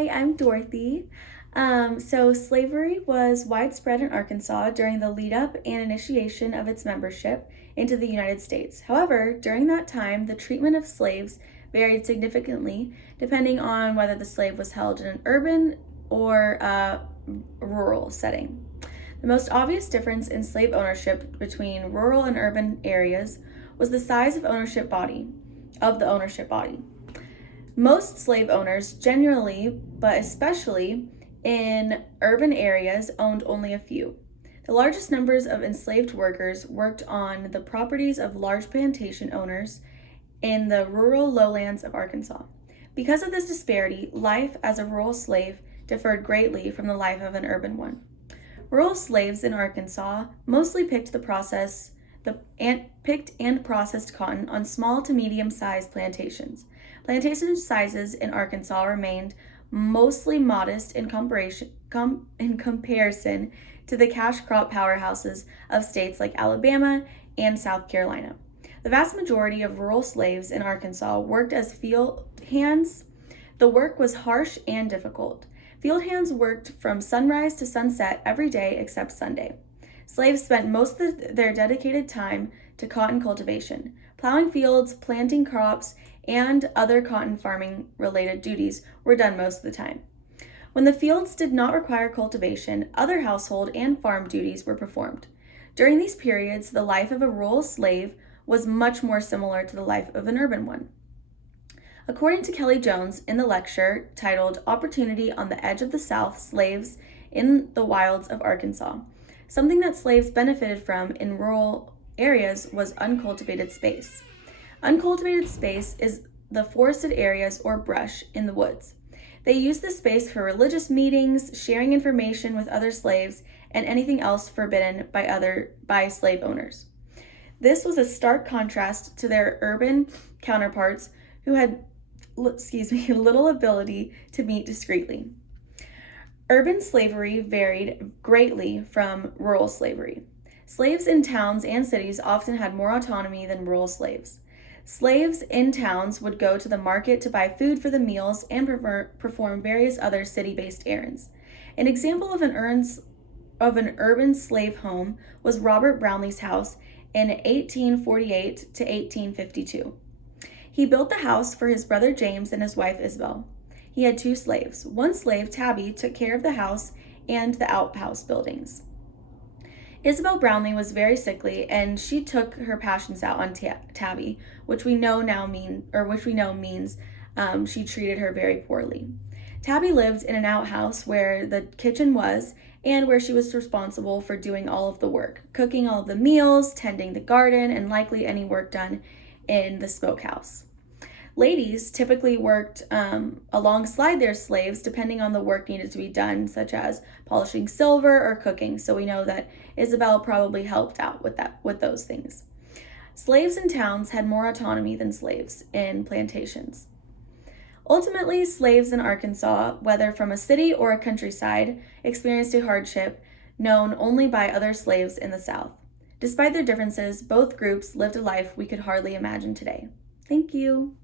Hi, I'm Dorothy. So slavery was widespread in Arkansas during the lead up and initiation of its membership into the United States. However, during that time, the treatment of slaves varied significantly depending on whether the slave was held in an urban or rural setting. The most obvious difference in slave ownership between rural and urban areas was the size of the ownership body. Most slave owners generally, but especially in urban areas, owned only a few. The largest numbers of enslaved workers worked on the properties of large plantation owners in the rural lowlands of Arkansas. Because of this disparity, life as a rural slave differed greatly from the life of an urban one. Rural slaves in Arkansas mostly picked and processed cotton on small to medium-sized plantations. Plantation sizes in Arkansas remained mostly modest in comparison to the cash crop powerhouses of states like Alabama and South Carolina. The vast majority of rural slaves in Arkansas worked as field hands. The work was harsh and difficult. Field hands worked from sunrise to sunset every day except Sunday. Slaves spent most of their dedicated time to cotton cultivation. Plowing fields, planting crops, and other cotton farming related duties were done most of the time. When the fields did not require cultivation, other household and farm duties were performed. During these periods, the life of a rural slave was much more similar to the life of an urban one. According to Kelly Jones in the lecture titled Opportunity on the Edge of the South, Slaves in the Wilds of Arkansas, something that slaves benefited from in rural areas was uncultivated space. Uncultivated space is the forested areas or brush in the woods. They used the space for religious meetings, sharing information with other slaves, and anything else forbidden by slave owners. This was a stark contrast to their urban counterparts who had little ability to meet discreetly. Urban slavery varied greatly from rural slavery. Slaves in towns and cities often had more autonomy than rural slaves. Slaves in towns would go to the market to buy food for the meals and perform various other city-based errands. An example of an urban slave home was Robert Brownlee's house in 1848 to 1852. He built the house for his brother James and his wife Isabel. He had 2 slaves. One slave, Tabby, took care of the house and the outhouse buildings. Isabel Brownlee was very sickly, and she took her passions out on Tabby, which we know means she treated her very poorly. Tabby lived in an outhouse where the kitchen was, and where she was responsible for doing all of the work, cooking all of the meals, tending the garden, and likely any work done in the smokehouse. Ladies typically worked alongside their slaves depending on the work needed to be done, such as polishing silver or cooking. So we know that Isabel probably helped out with those things. Slaves in towns had more autonomy than slaves in plantations. Ultimately, slaves in Arkansas, whether from a city or a countryside, experienced a hardship known only by other slaves in the South. Despite their differences, both groups lived a life we could hardly imagine today. Thank you.